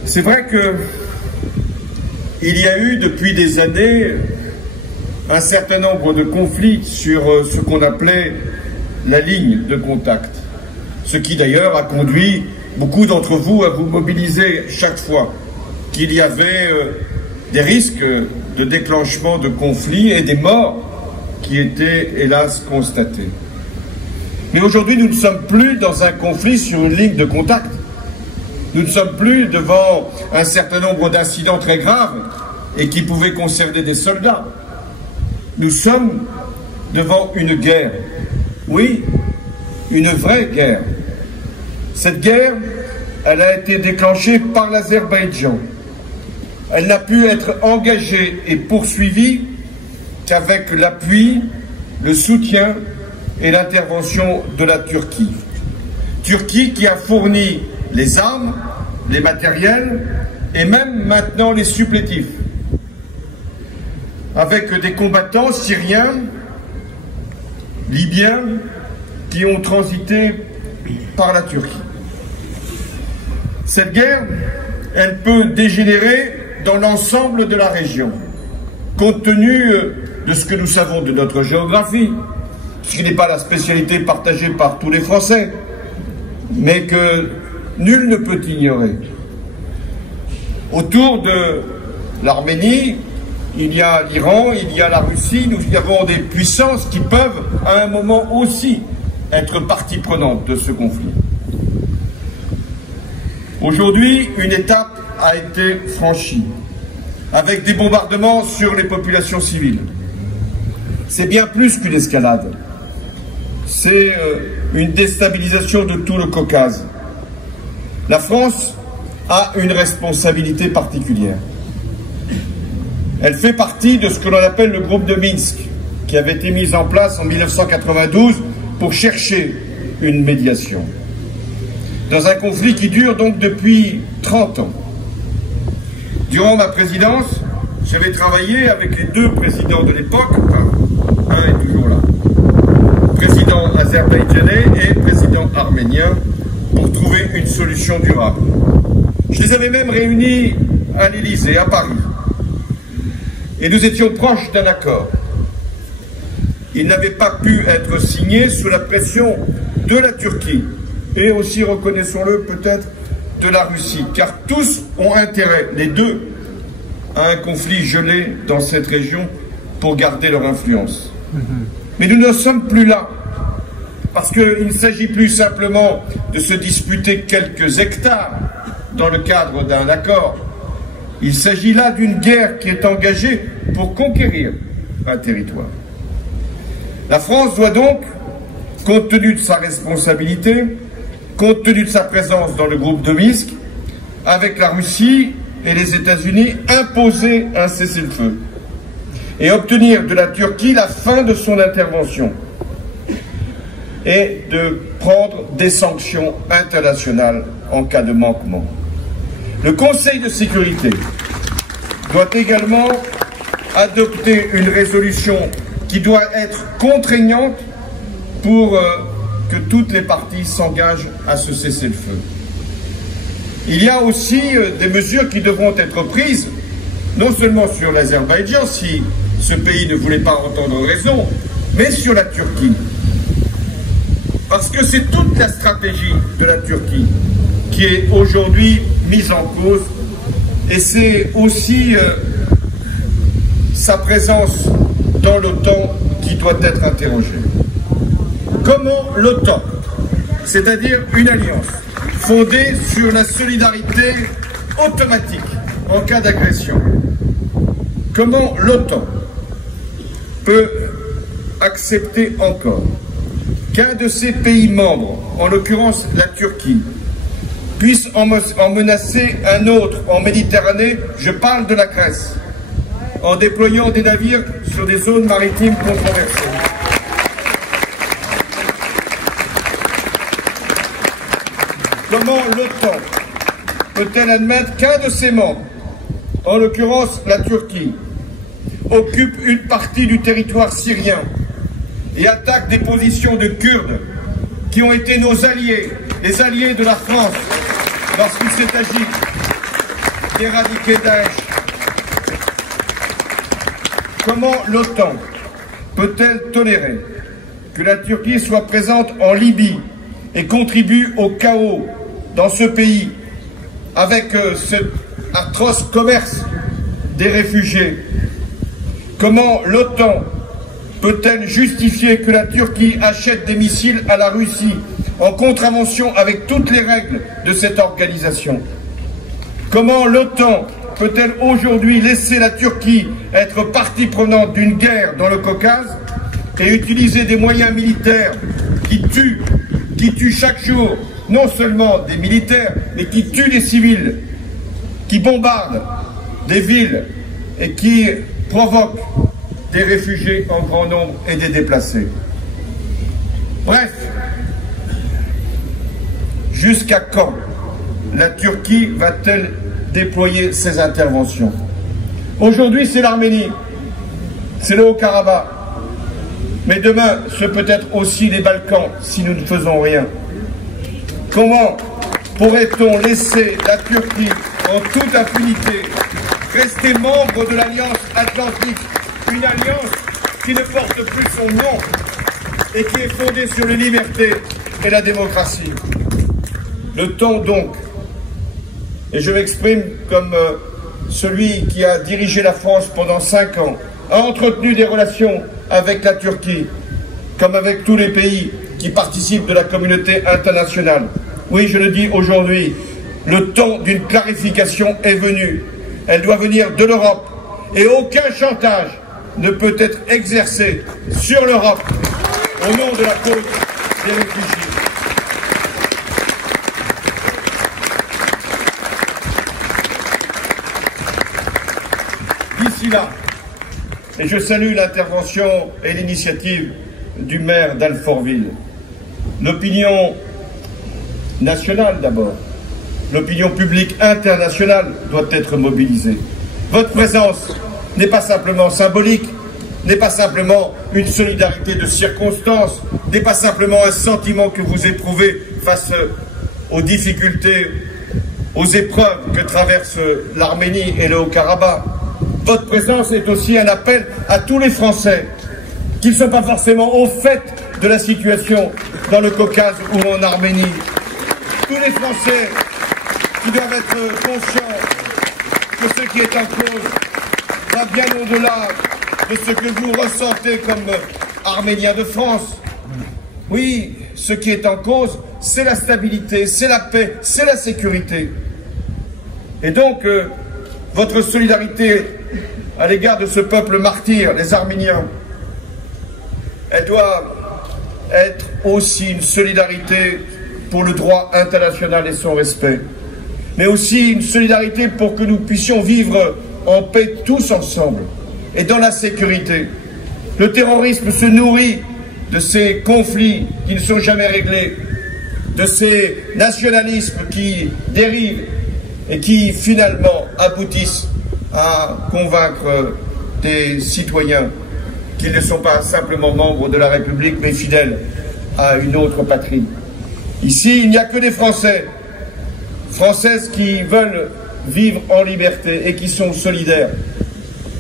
C'est vrai que il y a eu depuis des années un certain nombre de conflits sur ce qu'on appelait la ligne de contact, ce qui d'ailleurs a conduit beaucoup d'entre vous à vous mobiliser chaque fois qu'il y avait des risques de déclenchement de conflits et des morts qui étaient hélas constatés. Mais aujourd'hui, nous ne sommes plus dans un conflit sur une ligne de contact. Nous ne sommes plus devant un certain nombre d'incidents très graves et qui pouvaient concerner des soldats. Nous sommes devant une guerre. Oui, une vraie guerre. Cette guerre, elle a été déclenchée par l'Azerbaïdjan. Elle n'a pu être engagée et poursuivie qu'avec l'appui, le soutien et l'intervention de la Turquie. Turquie qui a fourni les armes, les matériels et même maintenant les supplétifs, avec des combattants syriens, libyens, qui ont transité par la Turquie. Cette guerre, elle peut dégénérer dans l'ensemble de la région, compte tenu de ce que nous savons de notre géographie, ce qui n'est pas la spécialité partagée par tous les Français, mais que nul ne peut ignorer. Autour de l'Arménie, il y a l'Iran, il y a la Russie, nous y avons des puissances qui peuvent à un moment aussi être partie prenante de ce conflit. Aujourd'hui, une étape a été franchie, avec des bombardements sur les populations civiles. C'est bien plus qu'une escalade. C'est une déstabilisation de tout le Caucase. La France a une responsabilité particulière. Elle fait partie de ce que l'on appelle le groupe de Minsk, qui avait été mis en place en 1992 pour chercher une médiation. Dans un conflit qui dure donc depuis 30 ans. Durant ma présidence, j'avais travaillé avec les deux présidents de l'époque, un est toujours là, président azerbaïdjanais et président arménien, pour trouver une solution durable. Je les avais même réunis à l'Élysée, à Paris. Et nous étions proches d'un accord. Il n'avait pas pu être signé sous la pression de la Turquie et aussi, reconnaissons-le, peut-être de la Russie, car tous ont intérêt, les deux, à un conflit gelé dans cette région pour garder leur influence. Mais nous ne sommes plus là, parce qu'il ne s'agit plus simplement de se disputer quelques hectares dans le cadre d'un accord. Il s'agit là d'une guerre qui est engagée pour conquérir un territoire. La France doit donc, compte tenu de sa responsabilité, compte tenu de sa présence dans le groupe de Minsk, avec la Russie et les États-Unis, imposer un cessez-le-feu et obtenir de la Turquie la fin de son intervention et de prendre des sanctions internationales en cas de manquement. Le Conseil de sécurité doit également adopter une résolution qui doit être contraignante pour que toutes les parties s'engagent à ce cessez-le-feu. Il y a aussi des mesures qui devront être prises, non seulement sur l'Azerbaïdjan, si ce pays ne voulait pas entendre raison, mais sur la Turquie. Parce que c'est toute la stratégie de la Turquie qui est aujourd'hui mise en cause, et c'est aussi sa présence dans l'OTAN qui doit être interrogée. Comment l'OTAN, c'est-à-dire une alliance fondée sur la solidarité automatique en cas d'agression, Comment l'OTAN peut accepter encore qu'un de ses pays membres, en l'occurrence la Turquie, puisse en menacer un autre en Méditerranée, je parle de la Grèce, en déployant des navires sur des zones maritimes controversées. Comment l'OTAN peut-elle admettre qu'un de ses membres, en l'occurrence la Turquie, occupe une partie du territoire syrien et attaque des positions de Kurdes qui ont été nos alliés, les alliés de la France, lorsqu'il s'est agi d'éradiquer Daesh? Comment l'OTAN peut-elle tolérer que la Turquie soit présente en Libye et contribue au chaos dans ce pays avec ce atroce commerce des réfugiés? Comment l'OTAN peut-elle justifier que la Turquie achète des missiles à la Russie en contravention avec toutes les règles de cette organisation? Comment l'OTAN peut-elle aujourd'hui laisser la Turquie être partie prenante d'une guerre dans le Caucase et utiliser des moyens militaires qui tuent chaque jour non seulement des militaires, mais qui tuent des civils, qui bombardent des villes et qui provoquent des réfugiés en grand nombre et des déplacés? Bref, jusqu'à quand la Turquie va-t-elle déployer ses interventions? Aujourd'hui, c'est l'Arménie, c'est le Haut-Karabakh, mais demain, ce peut être aussi les Balkans si nous ne faisons rien. Comment pourrait-on laisser la Turquie en toute impunité rester membre de l'Alliance Atlantique, une alliance qui ne porte plus son nom et qui est fondée sur les libertés et la démocratie? Le temps donc, et je m'exprime comme celui qui a dirigé la France pendant 5 ans, a entretenu des relations avec la Turquie, comme avec tous les pays qui participent de la communauté internationale. Oui, je le dis aujourd'hui, le temps d'une clarification est venu. Elle doit venir de l'Europe et aucun chantage ne peut être exercé sur l'Europe au nom de la cause des réfugiés. D'ici là, et je salue l'intervention et l'initiative du maire d'Alfortville, l'opinion nationale d'abord, l'opinion publique internationale doit être mobilisée. Votre présence n'est pas simplement symbolique, n'est pas simplement une solidarité de circonstances, n'est pas simplement un sentiment que vous éprouvez face aux difficultés, aux épreuves que traversent l'Arménie et le Haut-Karabakh. Votre présence est aussi un appel à tous les Français qui ne sont pas forcément au fait de la situation dans le Caucase ou en Arménie. Tous les Français qui doivent être conscients que ce qui est en cause va bien au-delà de ce que vous ressentez comme Arméniens de France. Oui, ce qui est en cause, c'est la stabilité, c'est la paix, c'est la sécurité. Et donc, votre solidarité à l'égard de ce peuple martyr, les Arméniens, elle doit être aussi une solidarité pour le droit international et son respect, mais aussi une solidarité pour que nous puissions vivre en paix tous ensemble et dans la sécurité. Le terrorisme se nourrit de ces conflits qui ne sont jamais réglés, de ces nationalismes qui dérivent et qui finalement aboutissent à convaincre des citoyens qu'ils ne sont pas simplement membres de la République mais fidèles à une autre patrie. Ici, il n'y a que des Français, Françaises qui veulent vivre en liberté et qui sont solidaires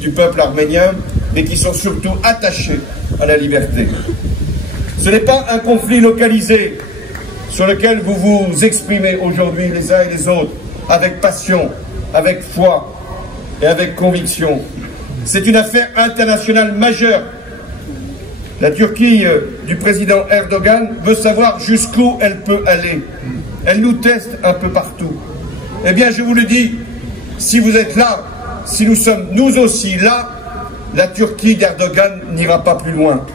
du peuple arménien, mais qui sont surtout attachés à la liberté. Ce n'est pas un conflit localisé sur lequel vous vous exprimez aujourd'hui les uns et les autres avec passion, avec foi et avec conviction. C'est une affaire internationale majeure. La Turquie du président Erdogan veut savoir jusqu'où elle peut aller. Elle nous teste un peu partout. Eh bien, je vous le dis, si vous êtes là, si nous sommes nous aussi là, la Turquie d'Erdogan n'ira pas plus loin.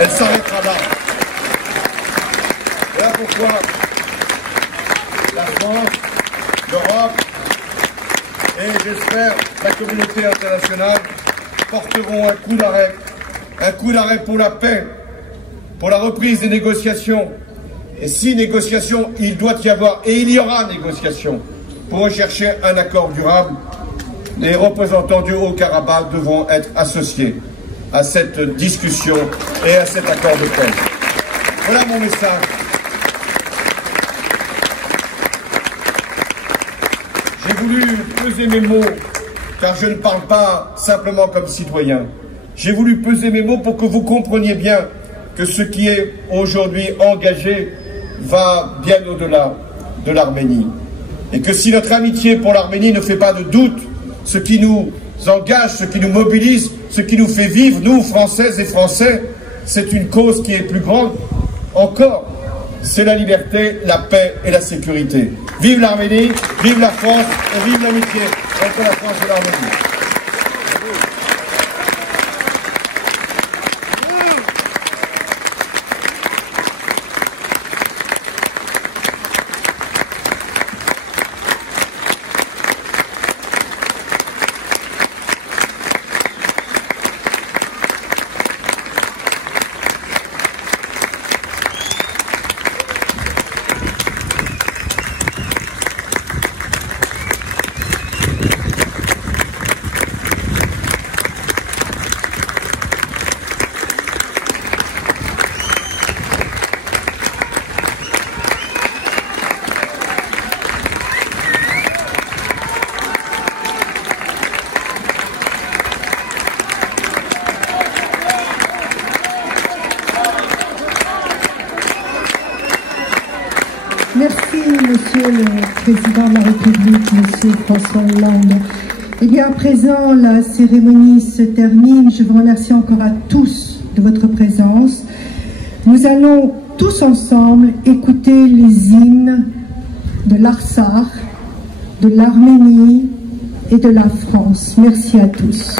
Elle s'arrêtera là. Voilà pourquoi la France, l'Europe et j'espère la communauté internationale porteront un coup d'arrêt pour la paix, pour la reprise des négociations. Et si négociation, il doit y avoir, et il y aura négociation, pour rechercher un accord durable, les représentants du Haut-Karabakh devront être associés à cette discussion et à cet accord de paix. Voilà mon message. J'ai voulu peser mes mots, car je ne parle pas simplement comme citoyen. J'ai voulu peser mes mots pour que vous compreniez bien que ce qui est aujourd'hui engagé va bien au-delà de l'Arménie. Et que si notre amitié pour l'Arménie ne fait pas de doute, ce qui nous engage, ce qui nous mobilise, ce qui nous fait vivre, nous, Françaises et Français, c'est une cause qui est plus grande encore. C'est la liberté, la paix et la sécurité. Vive l'Arménie, vive la France et vive l'amitié entre la France et l'Arménie. Merci, Monsieur le Président de la République, Monsieur François Hollande. Eh bien, à présent, la cérémonie se termine. Je vous remercie encore à tous de votre présence. Nous allons tous ensemble écouter les hymnes de l'Artsakh, de l'Arménie et de la France. Merci à tous.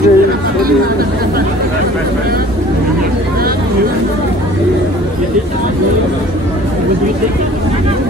Thank you.